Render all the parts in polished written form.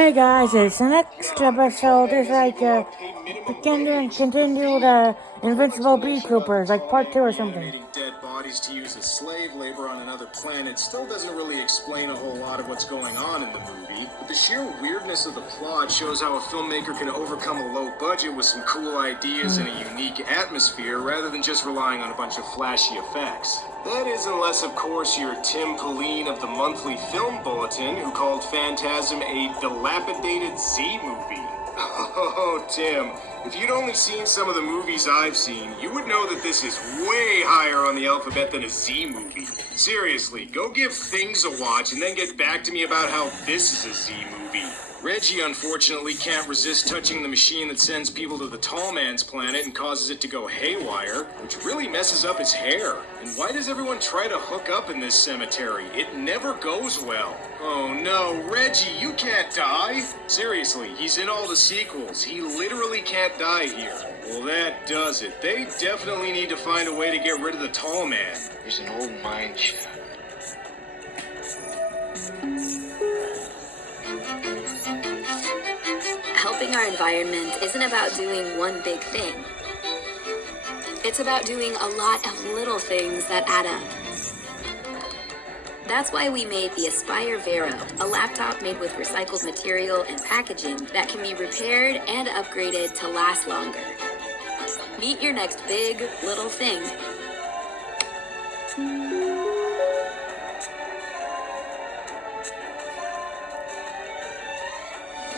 Hey guys, it's the next episode is continue the Invincible Beekeepers, like part 2 or something. Dead bodies to use as slave labor on another planet still doesn't really explain a whole lot of what's going on in the movie, but the sheer weirdness of the plot shows how a filmmaker can overcome a low budget with some cool ideas and a unique atmosphere rather than just relying on a bunch of flashy effects. That is unless, of course, you're Tim Pauline of the Monthly Film Bulletin, who called Phantasm a dilapidated Z movie. Oh, Tim, if you'd only seen some of the movies I've seen, you would know that this is way higher on the alphabet than a Z movie. Seriously, go give Things a watch and then get back to me about how this is a Z movie. Reggie, unfortunately, can't resist touching the machine that sends people to the Tall Man's planet and causes it to go haywire, which really messes up his hair. And why does everyone try to hook up in this cemetery? It never goes well. Oh no, Reggie, you can't die! Seriously, he's in all the sequels. He literally can't die here. Well, that does it. They definitely need to find a way to get rid of the Tall Man. There's an old mine shaft. Helping our environment isn't about doing one big thing. It's about doing a lot of little things that add up. That's why we made the Aspire Vero, a laptop made with recycled material and packaging that can be repaired and upgraded to last longer. Meet your next big, little thing.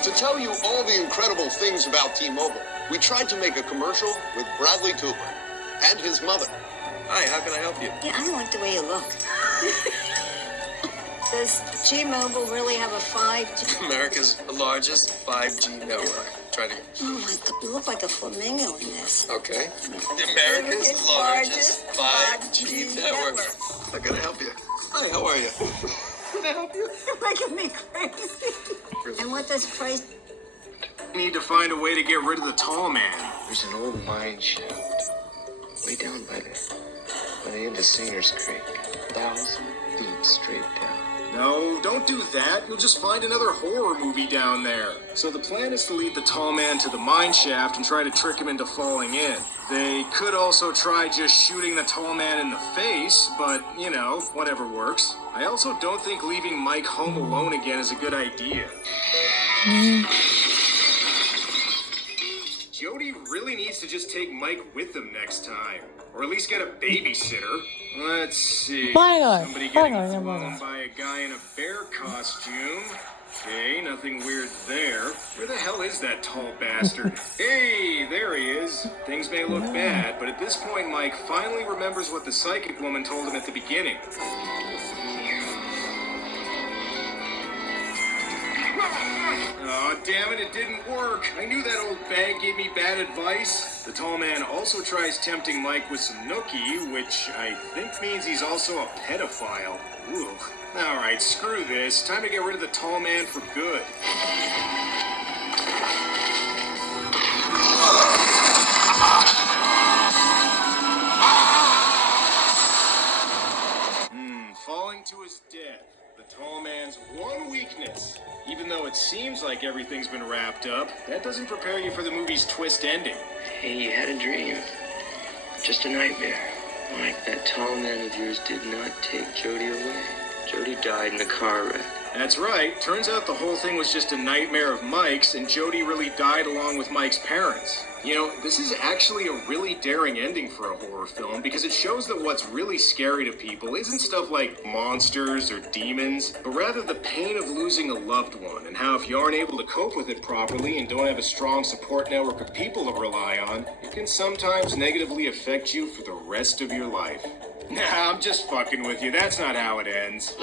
To tell you all the incredible things about T-Mobile, we tried to make a commercial with Bradley Cooper and his mother. Hi, how can I help you? Yeah, I don't like the way you look. Does T-Mobile really have a 5G? America's largest 5G network. Try to... Oh my God, you look like a flamingo in this. Okay. America's largest 5G network. How can I help you? Hi, how are you? Can I help you? You're making me crazy. And what does price? We need to find a way to get rid of the Tall Man. There's an old mine shaft. Way down by the end of Singer's Creek. 1,000 feet straight down. No, don't do that. You'll just find another horror movie down there. So the plan is to lead the Tall Man to the mine shaft and try to trick him into falling in. They could also try just shooting the Tall Man in the face, but, you know, whatever works. I also don't think leaving Mike home alone again is a good idea. Jody really needs to just take Mike with him next time. Or at least get a babysitter. Let's see. Somebody getting flown by a guy in a bear costume. Okay, nothing weird there. Where the hell is that tall bastard? Hey, there he is. Things may look bad, but at this point, Mike finally remembers what the psychic woman told him at the beginning. Aw, damn it didn't work. I knew that old bag gave me bad advice. The Tall Man also tries tempting Mike with some nookie, which I think means he's also a pedophile. Ooh. Alright, screw this. Time to get rid of the Tall Man for good. Falling to his death. The Tall Man's one weakness. Even though it seems like everything's been wrapped up, that doesn't prepare you for the movie's twist ending. Hey, you had a dream. Just a nightmare. Mike, that tall man of yours did not take Jody away. Jody died in a car wreck. That's right. Turns out the whole thing was just a nightmare of Mike's, and Jody really died along with Mike's parents. You know, this is actually a really daring ending for a horror film because it shows that what's really scary to people isn't stuff like monsters or demons, but rather the pain of losing a loved one, and how if you aren't able to cope with it properly and don't have a strong support network of people to rely on, it can sometimes negatively affect you for the rest of your life. Nah, I'm just fucking with you. That's not how it ends.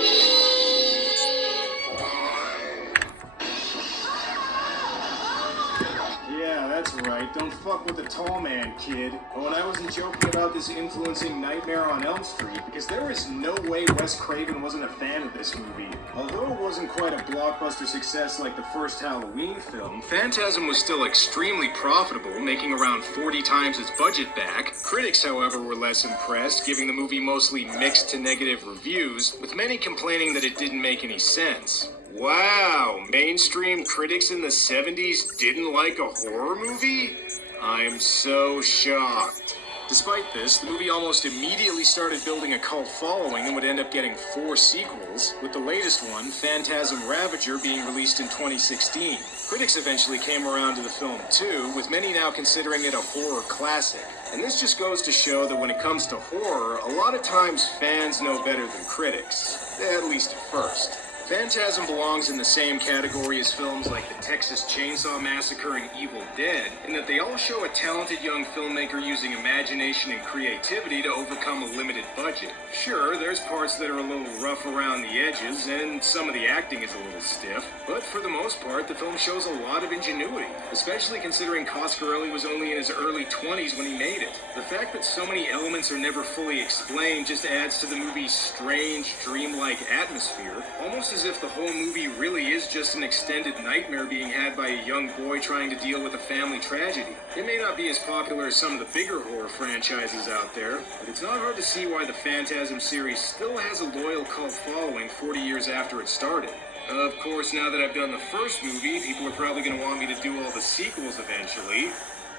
Yeah, that's right. Don't fuck with the Tall Man, kid. Oh, and I wasn't joking about this influencing Nightmare on Elm Street, because there is no way Wes Craven wasn't a fan of this movie. Although it wasn't quite a blockbuster success like the first Halloween film, Phantasm was still extremely profitable, making around 40 times its budget back. Critics, however, were less impressed, giving the movie mostly mixed to negative reviews, with many complaining that it didn't make any sense. Wow, mainstream critics in the 70s didn't like a horror movie? I'm so shocked. Despite this, the movie almost immediately started building a cult following and would end up getting 4 sequels, with the latest one, Phantasm Ravager, being released in 2016. Critics eventually came around to the film too, with many now considering it a horror classic. And this just goes to show that when it comes to horror, a lot of times fans know better than critics, at least at first. Phantasm belongs in the same category as films like The Texas Chainsaw Massacre and Evil Dead, in that they all show a talented young filmmaker using imagination and creativity to overcome a limited budget. Sure, there's parts that are a little rough around the edges, and some of the acting is a little stiff, but for the most part, the film shows a lot of ingenuity, especially considering Coscarelli was only in his early 20s when he made it. The fact that so many elements are never fully explained just adds to the movie's strange, dreamlike atmosphere, almost as if the whole movie really is just an extended nightmare being had by a young boy trying to deal with a family tragedy. It may not be as popular as some of the bigger horror franchises out there, but it's not hard to see why the Phantasm series still has a loyal cult following 40 years after it started. Of course, now that I've done the first movie, people are probably going to want me to do all the sequels eventually.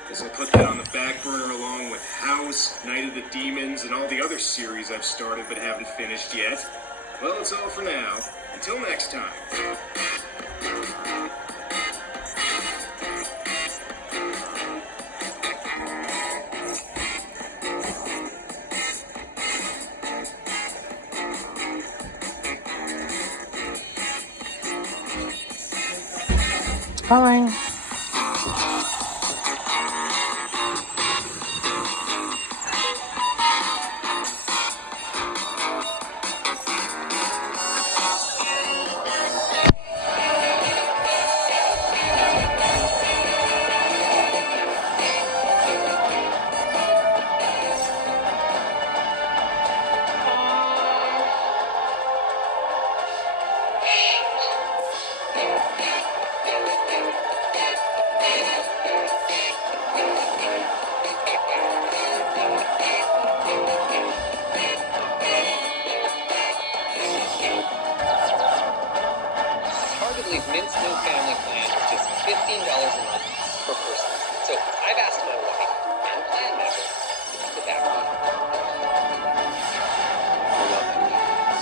Guess I'll put that on the back burner along with House, Night of the Demons, and all the other series I've started but haven't finished yet. Well, that's all for now. Until next time. Fine. Mint's new family plan is just $15 a month per person. So I've asked my wife and plan member to back me.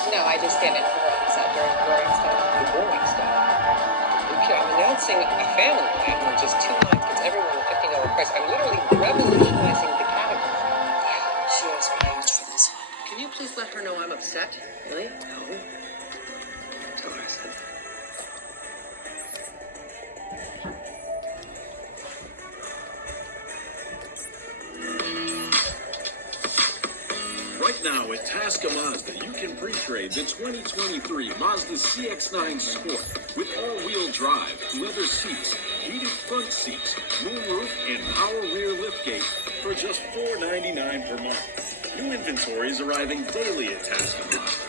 No, I just didn't. It's not during stuff. The boring stuff. Okay, I'm announcing a family plan where just 2 lines gets everyone a $15 price. I'm literally revolutionizing the category. She asked me age for this. Can you please let her know I'm upset? Really? No. Tell her I said that. Right now at Tasca Mazda, you can pre-trade the 2023 Mazda CX-9 Sport with all-wheel drive, leather seats, heated front seats, moonroof, and power rear liftgate for just $499 per month. New inventory is arriving daily at Tasca Mazda.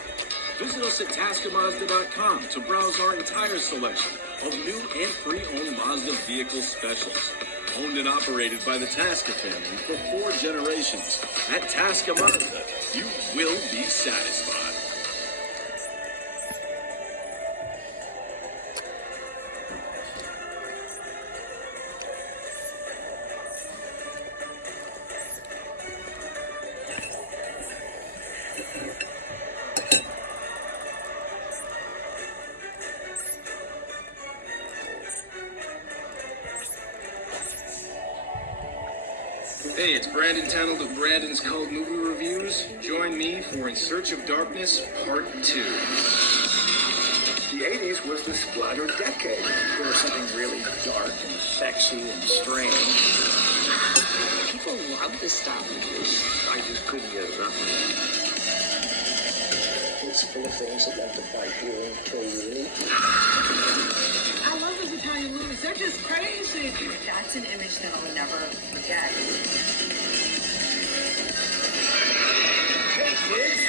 Visit us at TascaMazda.com to browse our entire selection of new and pre-owned Mazda vehicle specials. Owned and operated by the Tasca family for 4 generations. At Tasca Mazda, you will be satisfied. Hey, it's Brandon Tennant of Brandon's Cult Movie Reviews. Join me for In Search of Darkness, Part 2. The 80s was the splatter decade. There was something really dark and sexy and strange. People love this stuff. I just couldn't get enough of it. It's full of things that want to bite you and kill you. I love those Italian movies. They're just crazy. That's an image that I'll never forget. Hey, kids.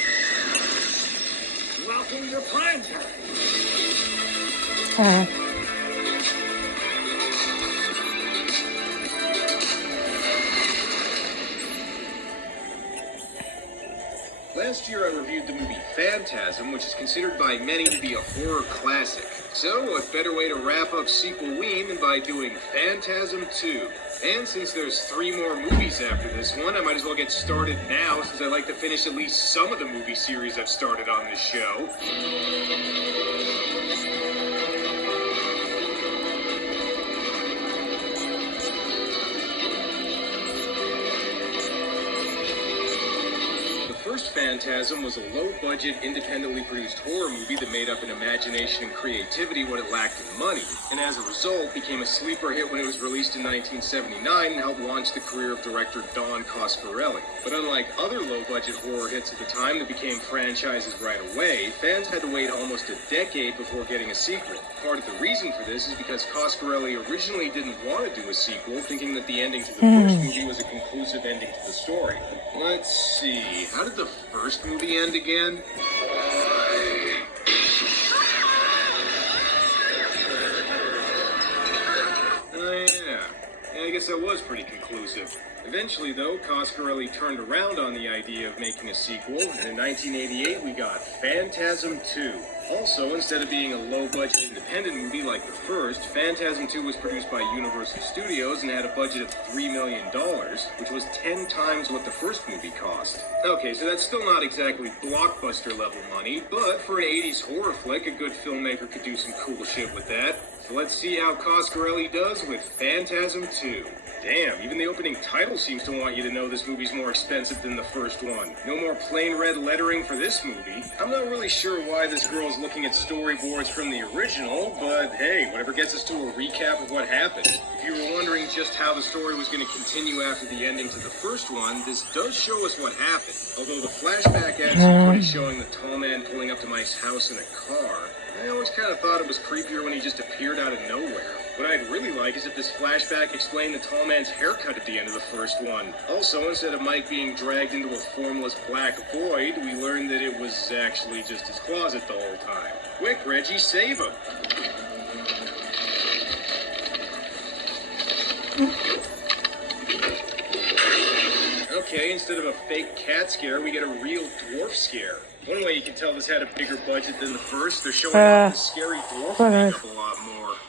Welcome to prime time. Last year I reviewed the movie Phantasm, which is considered by many to be a horror classic. So, what better way to wrap up Sequel-ween than by doing Phantasm 2? And since there's 3 more movies after this one, I might as well get started now, since I like to finish at least some of the movie series I've started on this show. The first Phantasm was a low-budget, independently produced horror movie that made up in imagination and creativity what it lacked in money, and as a result became a sleeper hit when it was released in 1979 and helped launch the career of director Don Coscarelli. But unlike other low-budget horror hits at the time that became franchises right away, fans had to wait almost a decade before getting a sequel. Part of the reason for this is because Coscarelli originally didn't want to do a sequel, thinking that the ending to the first movie was a conclusive ending to the story. Let's see, how did the first movie end again? Oh yeah, I guess that was pretty conclusive. Eventually, though, Coscarelli turned around on the idea of making a sequel, and in 1988 we got Phantasm 2. Also, instead of being a low-budget independent movie like the first, Phantasm 2 was produced by Universal Studios and had a budget of $3 million, which was 10 times what the first movie cost. Okay, so that's still not exactly blockbuster-level money, but for an 80s horror flick, a good filmmaker could do some cool shit with that. So let's see how Coscarelli does with Phantasm 2. Damn, even the opening title seems to want you to know this movie's more expensive than the first one. No more plain red lettering for this movie. I'm not really sure why this girl's looking at storyboards from the original, but hey, whatever gets us to a recap of what happened. If you were wondering just how the story was going to continue after the ending to the first one, this does show us what happened. Although the flashback ad footage showing the tall man pulling up to Mike's house in a car, I always kind of thought it was creepier when he just appeared out of nowhere. What I'd really like is if this flashback explained the tall man's haircut at the end of the first one. Also, instead of Mike being dragged into a formless black void, we learned that it was actually just his closet the whole time. Quick, Reggie, save him! Okay, instead of a fake cat scare, we get a real dwarf scare. One way you can tell this had a bigger budget than the first, they're showing off the scary dwarf makeup a lot more.